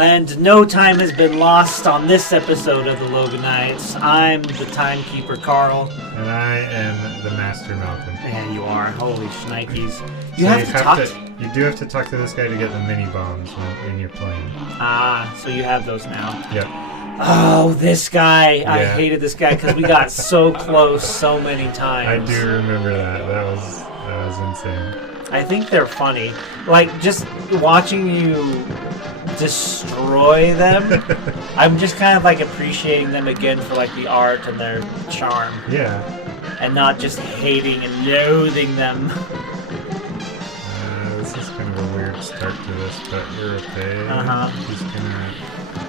And no time has been lost on this episode of the Loganites. I'm the timekeeper, Kahl. And I am the Master Malcolm. Yeah, you are. Holy shnikes. You do have to talk to this guy to get the mini bombs when you're playing. Ah, so you have those now. Yep. Oh, this guy. Yeah. I hated this guy because we got so close so many times. I do remember that. That was insane. I think they're funny. Like, just watching you destroy them, I'm just kind of like appreciating them again for like the art and their charm. Yeah. And not just hating and loathing them. This is kind of a weird start to this, but you're okay. Just gonna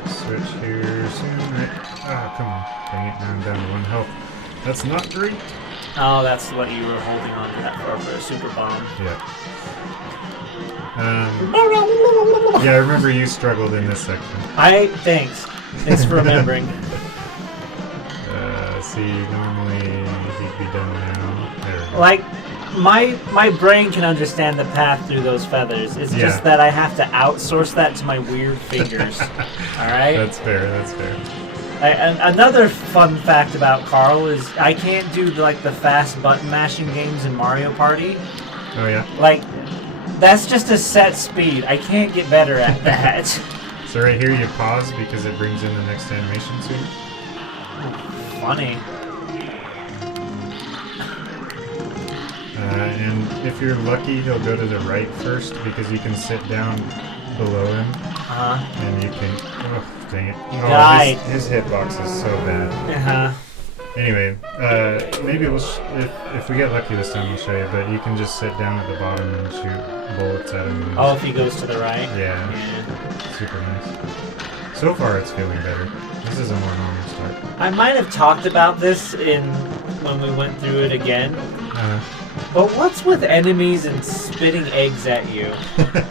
switch here soon, right? Ah, come on. Dang it, now I'm down to 1 health. That's not great. Oh, that's what you were holding on to that for a super bomb. Yeah. Yeah, I remember you struggled in this section. Thanks for remembering. See, normally he'd be done now. There we go. Like, my brain can understand the path through those feathers. It's just that I have to outsource that to my weird fingers. Alright? That's fair. Another fun fact about Kahl is I can't do the fast button mashing games in Mario Party. Oh yeah? Like, that's just a set speed. I can't get better at that. So right here you pause because it brings in the next animation soon. Funny. And if you're lucky, he'll go to the right first because you can sit down below him. And you can... Oh, dang it. Die. His hitbox is so bad. Anyway, maybe if we get lucky this time, we'll show you. But you can just sit down at the bottom and shoot bullets at him. Oh, if he goes to the right? Yeah. Super nice. So far, it's feeling better. This is a more normal start. I might have talked about this when we went through it again. But what's with enemies and spitting eggs at you?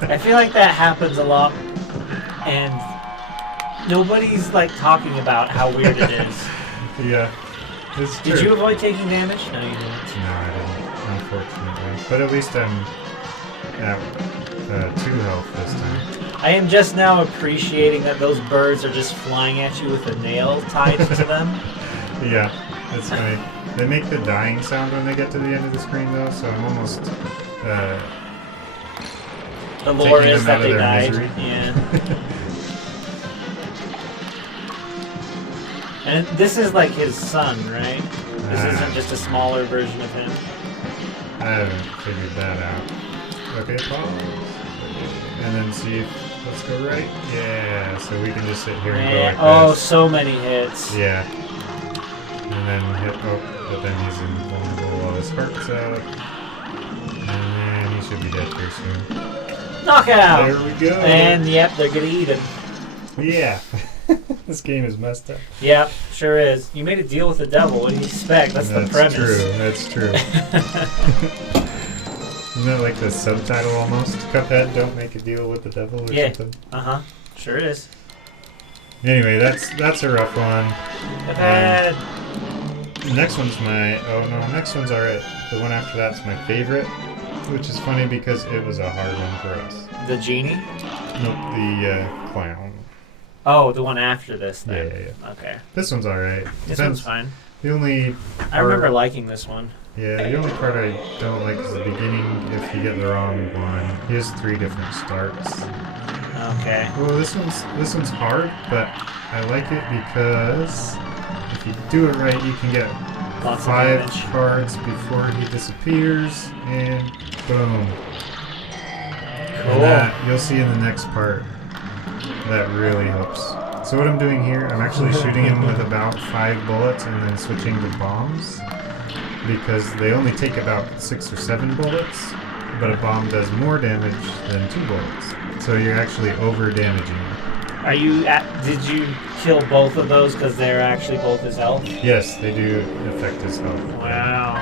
I feel like that happens a lot, and nobody's talking about how weird it is. Yeah. Did you avoid taking damage? No, you didn't. No, I didn't, unfortunately. But at least I'm at 2 health this time. I am just now appreciating that those birds are just flying at you with a nail tied to them. Yeah, it's funny. They make the dying sound when they get to the end of the screen, though, so I'm almost the lore is that they died. Misery. Yeah. And this is like his son, right? This isn't just a smaller version of him. I haven't figured that out. Okay, pause. And then see if... Let's go right. Yeah, so we can just sit here and go like this. Oh, so many hits. Yeah. And then hit... Oh, but then he's invulnerable while his heart's out. And then he should be dead pretty soon. Knockout! There we go! And, yep, they're gonna eat him. Yeah. This game is messed up. Yep, sure is. You made a deal with the devil. What do you expect? That's the premise. That's true. Isn't that like the subtitle almost? Cuphead, don't make a deal with the devil or something? Sure is. Anyway, that's a rough one. Cuphead! The next one's next one's alright. The one after that's my favorite, which is funny because it was a hard one for us. The genie? Nope, the clown. Oh, the one after this then. Yeah. Okay. This one's alright. This one's fine. The only I remember liking this one. Yeah, the only part I don't like is the beginning if you get the wrong one. He has 3 different starts. Okay. Well, this one's hard, but I like it because if you do it right, you can get Lots 5 of cards before he disappears, and boom. Cool. And that, you'll see in the next part, that really helps. So what I'm doing here, I'm actually shooting him with about 5 bullets and then switching to bombs, because they only take about 6 or 7 bullets, but a bomb does more damage than 2 bullets. So you're actually over-damaging him. Did you kill both of those because they're actually both his health? Yes, they do affect his health. Wow.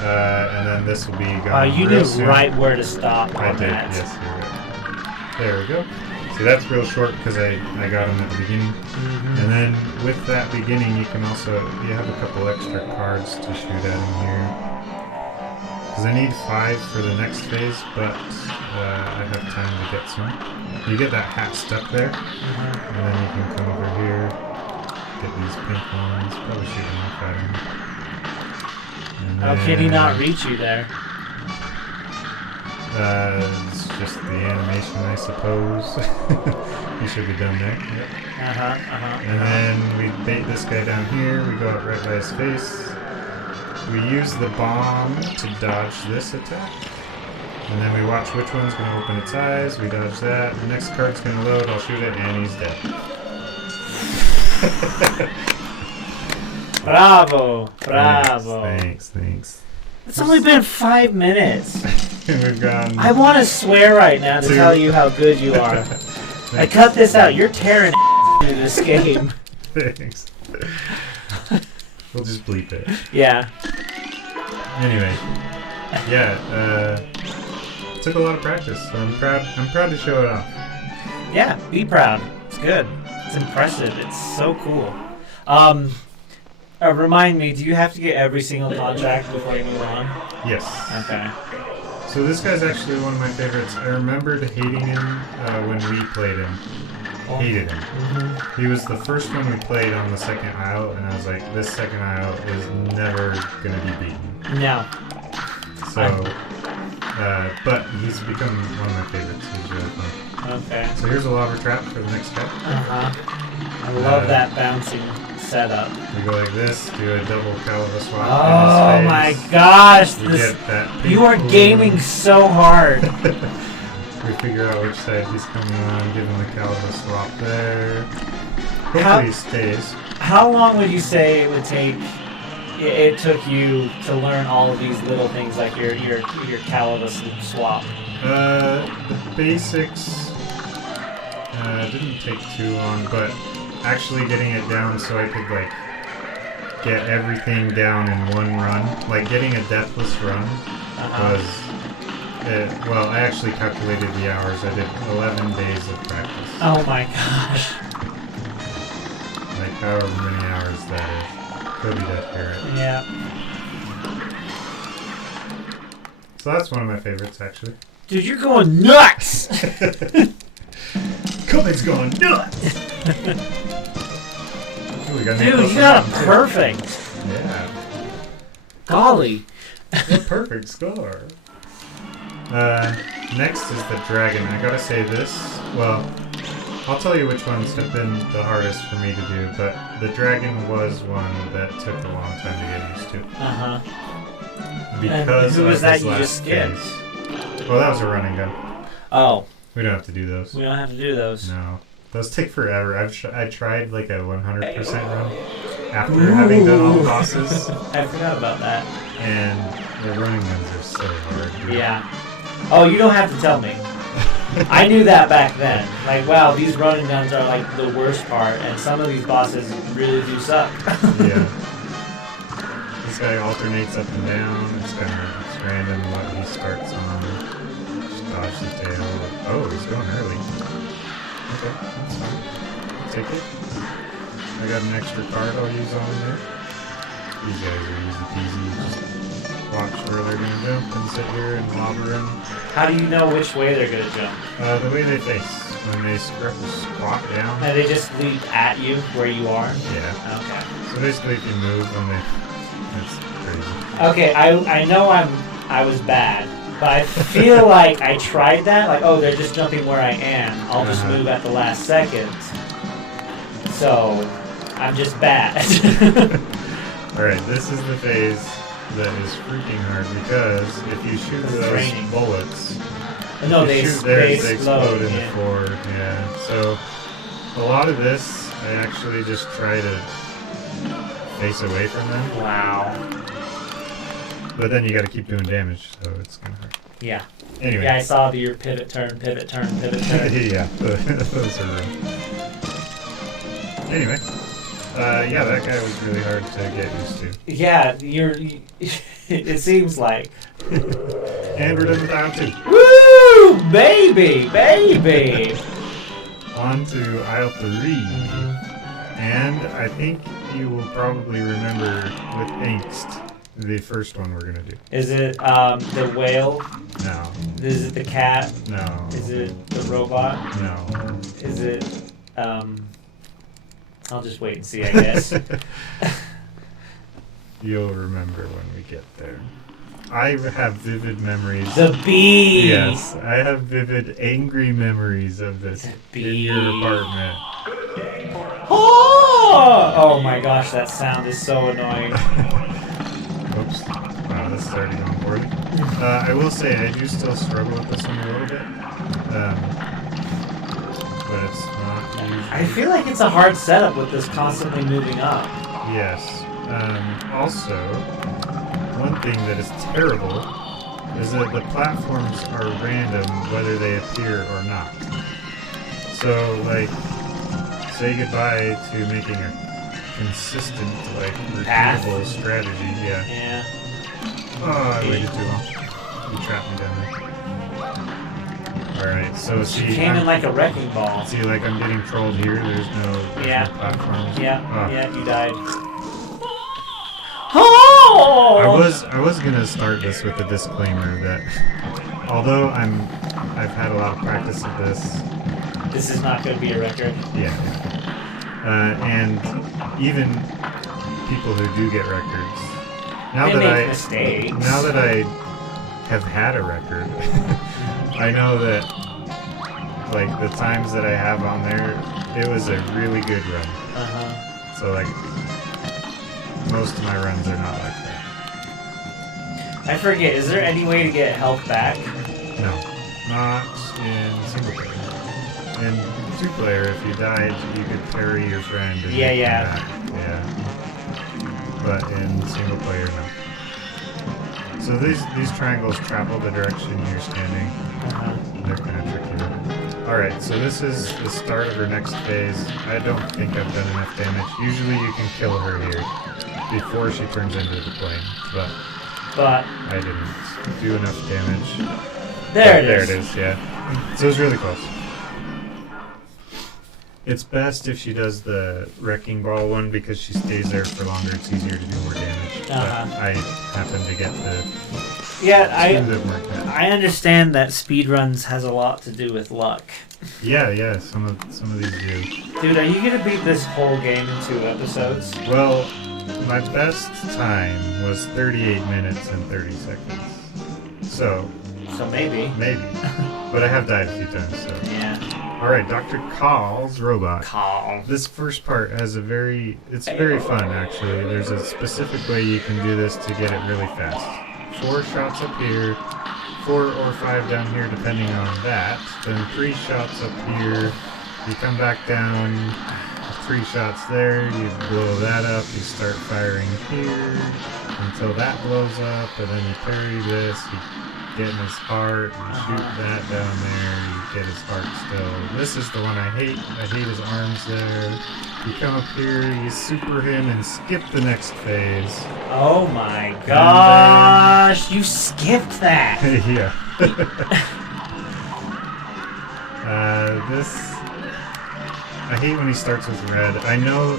And then this will be gone you real knew soon. right where to stop I on did, that. yes, you're right. There we go. See, that's real short because I got him at the beginning. And then with that beginning, you have a couple extra cards to shoot at him here. Because I need 5 for the next phase, but I have time to get some. You get that hat stuck there, and then you can come over here, get these pink ones, probably shoot them off at him. How can he not reach you there? It's just the animation, I suppose. He should be done there. Yep. And then we bait this guy down here, we go out right by his face. We use the bomb to dodge this attack. And then we watch which one's going to open its eyes, we dodge that. The next card's going to load, I'll shoot it, and he's dead. Bravo! Bravo! Thanks. It's only been 5 minutes. We've gone... I want to swear right now to tell you how good you are. I cut this out. You're tearing into this game. Thanks. We'll just bleep it. Yeah. Anyway. Yeah, it took a lot of practice, so I'm proud to show it off. Yeah, be proud. It's good. It's impressive. It's so cool. Remind me, do you have to get every single contract before you move on? Yes. Okay. So this guy's actually one of my favorites. I remembered hating him when we played him. Hated him. He was the first one we played on the second aisle, and I was like, this second aisle is never going to be beaten. No. So, but he's become one of my favorites. He's really fun. Okay. So here's a lava trap for the next guy. I love that bouncing setup. We go like this, do a double caliber swap. Oh my gosh! You are gaming so hard. We figure out which side he's coming on, give him the caliber swap there. Hopefully he stays. How long would you say it would take? It took you to learn all of these little things like your caliber swap. The basics didn't take too long, but actually getting it down so I could like get everything down in one run, like getting a deathless run was. Well, I actually calculated the hours. I did 11 days of practice. Oh my gosh. Like however many hours that is. Could be that carrot. Yeah. So that's one of my favorites, actually. Dude, you're going nuts! Cuphead's going nuts! Ooh, we got Dude, you got a perfect. Yeah. Golly. A perfect score. Next is the dragon. I gotta say this. Well, I'll tell you which ones have been the hardest for me to do, but the dragon was one that took a long time to get used to. Because who was of that his you last just skipped? phase. Well, that was a running gun. Oh. We don't have to do those. We don't have to do those. No. Those take forever. I tried like a 100% run after having done all the bosses. I forgot about that. And the running guns are so hard. Dude. Yeah. Oh, you don't have to tell me. I knew that back then. Like, wow, these running guns are like the worst part, and some of these bosses really do suck. Yeah. This guy alternates up and down. It's random what he starts on. Just dodge the tail. Oh, he's going early. Okay, that's fine. I'll take it. I got an extra card I'll use on there. These guys are easy peasy. Just watch where they're going to jump and sit here and lobber them. How do you know which way they're going to jump? The way they face. When they squat down. And they just leap at you where you are? Yeah. Okay. So basically if you move when they... That's crazy. Okay, I know I was bad, but I feel like I tried that. Like, oh, they're just jumping where I am. I'll just move at the last second. So, I'm just bad. Alright, this is the phase that is freaking hard because if you shoot those bullets, no, they explode in the floor. Yeah. So a lot of this, I actually just try to face away from them. Wow. But then you got to keep doing damage, so it's kind of hard. Yeah. Anyway. Yeah, I saw your pivot turn, pivot turn, pivot turn. Yeah, those are real. Anyway. Yeah, that guy was really hard to get used to. Yeah, it seems like. And we're done down too. Woo! Baby! Baby! On to aisle 3. And I think you will probably remember with angst The first one we're gonna do. Is it the whale? No. Is it the cat? No. Is it the robot? No. Is it I'll just wait and see, I guess. You'll remember when we get there. I have vivid memories. The bee! Yes, I have vivid angry memories of this in your apartment. Oh my gosh, that sound is so annoying. Oops. Wow, this is already going poorly. I will say, I do still struggle with this one a little bit. But it's not usually... I feel like it's a hard setup with this constantly moving up. Yes. Also, one thing that is terrible is that the platforms are random whether they appear or not. So, like, say goodbye to making a consistent, like, repeatable strategy. Yeah. Yeah. Oh, I waited too long. You trapped me down there. Alright, so see... She came in like a wrecking ball. See, like, I'm getting trolled here. There's no platforms. Yeah, Oh. yeah, you died. Oh! I was gonna start this with a disclaimer that although I've had a lot of practice of this is not going to be a record. Yeah. And even people who do get records, now they that make mistakes. Now that I have had a record, I know that like the times that I have on there, it was a really good run. So like most of my runs are not like that. I forget, is there any way to get health back? No, not in single player. In two-player, if you died, you could parry your friend and make them back. Yeah. But in single player, no. So these triangles travel the direction you're standing. They're kind of tricky though. Alright, so this is the start of her next phase. I don't think I've done enough damage. Usually you can kill her here before she turns into the plane, but I didn't do enough damage. There it is, yeah. So it's really close. It's best if she does the wrecking ball one because she stays there for longer. It's easier to do more damage. But I happen to get the two that work out. I understand that speedruns has a lot to do with luck. Yeah, some of these do. Dude, are you gonna beat this whole game in 2 episodes? Well, my best time was 38 minutes and 30 seconds. So maybe. But I have died a few times, so. Yeah. Alright, Dr. Kahl's robot. Kahl. This first part has it's very fun actually. There's a specific way you can do this to get it really fast. 4 shots up here, 4 or 5 down here depending on that. Then 3 shots up here, you come back down, 3 shots there, you blow that up, you start firing here until that blows up, and then you parry this, you get in his heart, and shoot that down there, you get his heart still. This is the one I hate his arms there. You come up here, you super him, and skip the next phase. Oh my gosh, you skipped that! Yeah. I hate when he starts with red. I know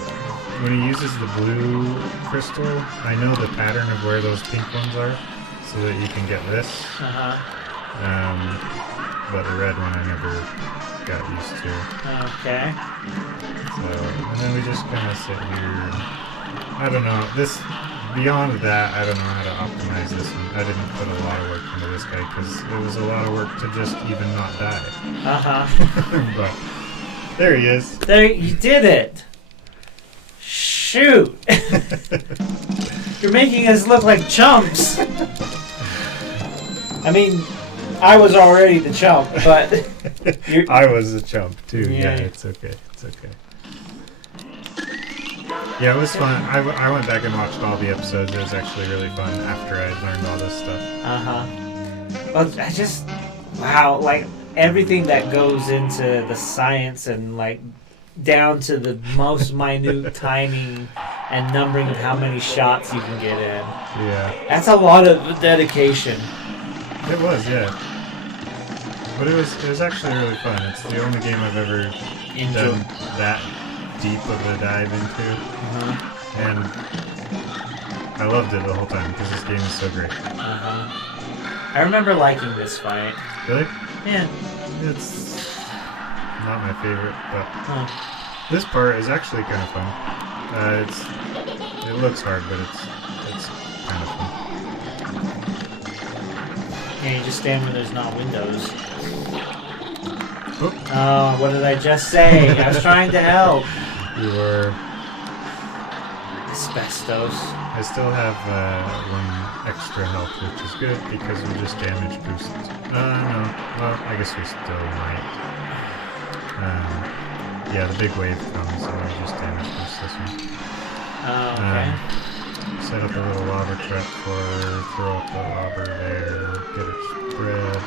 when he uses the blue crystal, I know the pattern of where those pink ones are, so that you can get this. But the red one I never got used to. Okay. So, and then we just kind of sit here. I don't know. Beyond that, I don't know how to optimize this one. I didn't put a lot of work into this guy because it was a lot of work to just even not die. But there he is. There, you did it. Shoot. You're making us look like chumps. I mean, I was already the chump, but I was a chump too. Yeah, it's okay. Yeah, it was fun. I went back and watched all the episodes. It was actually really fun after I learned all this stuff. Well, wow, like everything that goes into the science and like down to the most minute timing and numbering of how many shots you can get in. Yeah. That's a lot of dedication. It was, yeah. But it was actually really fun. It's the only game I've ever done that deep of a dive into. And I loved it the whole time because this game is so great. I remember liking this fight. Really? Yeah. It's not my favorite, but this part is actually kind of fun. It looks hard, but it's kind of fun. Yeah, you just stand where there's not windows. Oop. Oh, what did I just say? I was trying to help. You were... Asbestos. I still have 1 extra health, which is good because we just damage boosted. No. Well, I guess we still might. Yeah, the big wave comes and we just damage boost this one. Oh, okay. Set up a little lava trap for her, throw up the lava there, get her spread.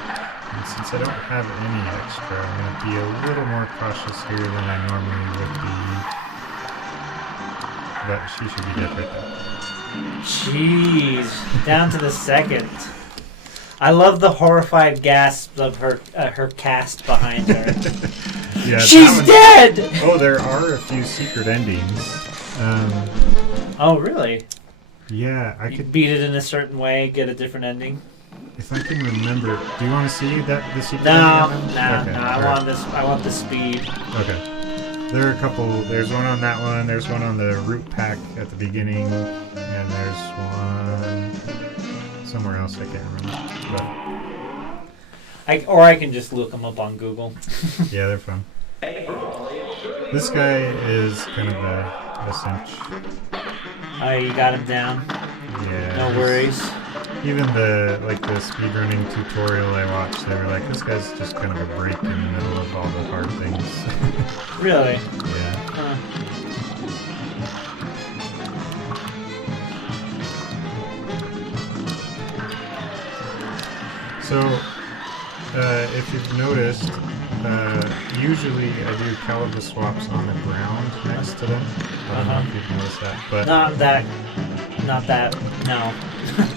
And since I don't have any extra, I'm going to be a little more cautious here than I normally would be. But she should be dead right there. Jeez, down to the second. I love the horrified gasp of her cast behind her. Yeah, she's dead! Oh, there are a few secret endings. Oh, really? Yeah, I You could beat it in a certain way, get a different ending. if I can remember. Do you want to see the secret No, ending? no, I want the speed. Okay. There are a couple. There's one on that one. There's one on the root pack at the beginning, and there's one somewhere else I can't remember. But I can just look them up on Google. yeah, they're fun. This guy is kind of a cinch. Oh, you got him down. Yeah. No worries. Even the speedrunning tutorial I watched, they were like, this guy's just kind of a break in the middle of all the hard things. Really? Yeah. Huh. So, if you've noticed, usually I do caliber swaps on the ground next to them. I don't know if you've noticed that, but Not that. No,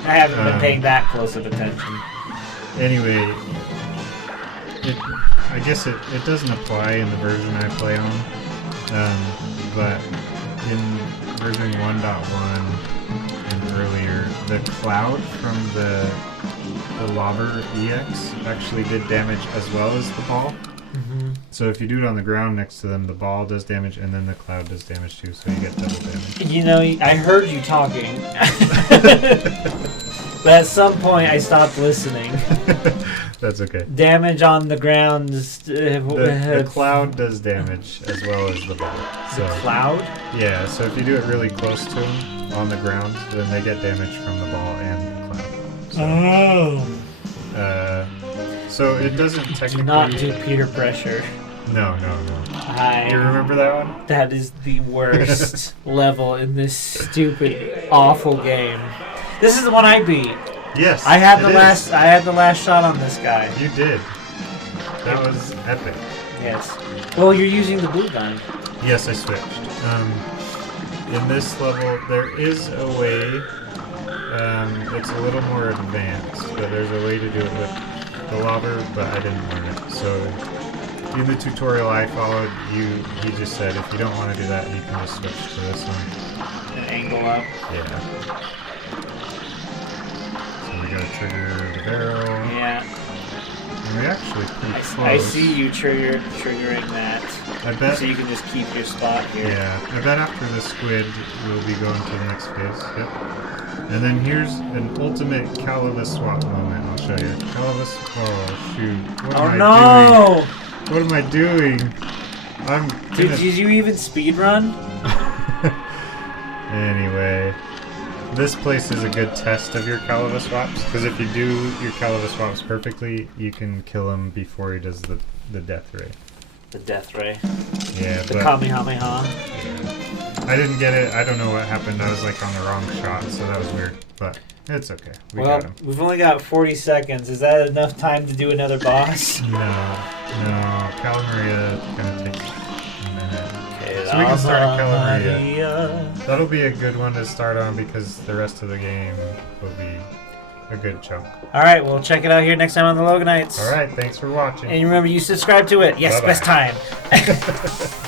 I haven't been paying that close of attention. anyway, I guess it doesn't apply in the version I play on, but in version 1.1 and earlier, the cloud from the lobber EX actually did damage as well as the ball. So if you do it on the ground next to them, the ball does damage and then the cloud does damage too, so you get double damage. You know, I heard you talking. But at some point I stopped listening. That's okay. Damage on the ground. The cloud does damage as well as the ball. So, the cloud? Yeah, so if you do it really close to them on the ground, then they get damage from the ball and the cloud. So, so it doesn't technically... Do not do peer pressure. No. You remember that one? That is the worst level in this stupid, awful game. This is the one I beat. Yes. I had the last shot on this guy. You did. That was epic. Yes. Well, you're using the blue gun. Yes, I switched. In this level, there is a way. It's a little more advanced, but there's a way to do it with the lobber, but I didn't learn it. So in the tutorial I followed, he just said if you don't want to do that, you can just switch to this one. An angle up. Yeah. So we gotta trigger the barrel. Yeah. And we actually pretty close. I see you triggering that. I bet. So you can just keep your spot here. Yeah. I bet after the squid, we'll be going to the next phase. Yep. And then here's an ultimate Caliva swap moment. I'll show you. Caliva. Oh shoot! What am I doing? What am I doing? Did you even speedrun? Anyway, this place is a good test of your Caliva swaps, because if you do your Caliva swaps perfectly, you can kill him before he does the death ray. The death ray. Yeah, the Kamehameha. Yeah. I didn't get it. I don't know what happened. I was like on the wrong shot, so that was weird. But it's okay. We got him. We've only got 40 seconds. Is that enough time to do another boss? No. Calamaria kind of takes a minute. Okay, so we can start at Calamaria. That'll be a good one to start on because the rest of the game will be a good chunk. Alright, we'll check it out here next time on the Loganites. Alright, thanks for watching. And remember, you subscribe to it. Yes, Bye-bye. best time.